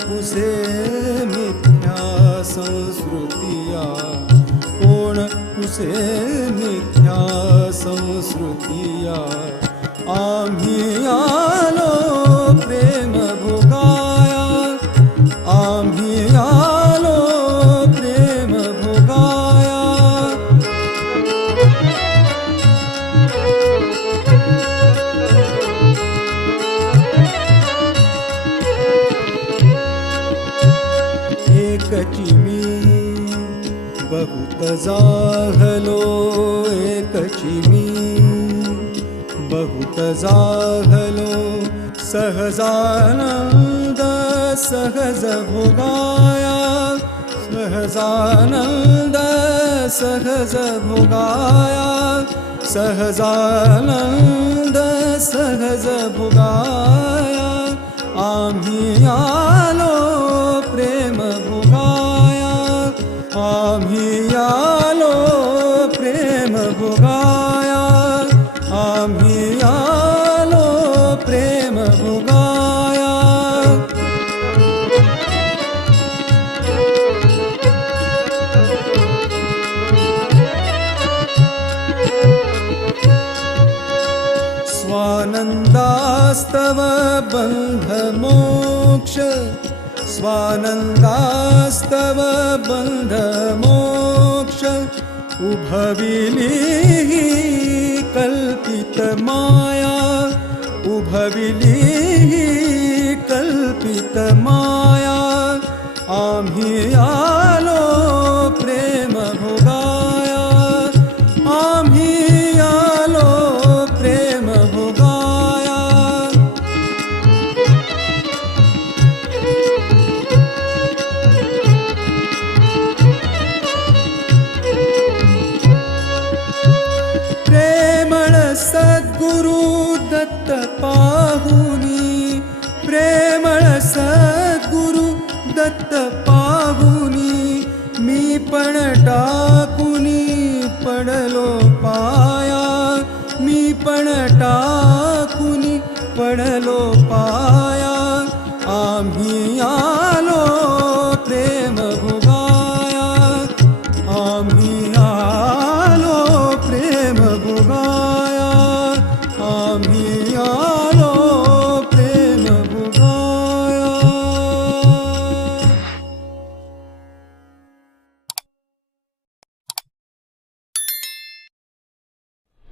पुसे मिथ्या संस्कृतिया. कोण पुसे मिथ्या संस्कृतिया? आम्ही एकची मी बहुत जाहलो एकची मी बहुत जाहलो सहजानंद सहज भोगाया सहजानंद सहज भोगाया सहजानंद सहज भोगाया आम्ही आम्ही आलो प्रेम भोगाया. आलो प्रेम भोगाया. स्वानन्दास्तव बन्धमोक्ष स्वानन्दास्तव बन्धमोक्ष उभविली कल्पितमाया उभविली कल्पितमाया दत्त पाहुनी प्रेमळ सद्गुरु दत्त पाहुनी मी पण टाकुनी पडलो पाया. मी पण टाकुनी पडलो पाया. आम्ही आलो प्रेम भोगाया. आम्ही आ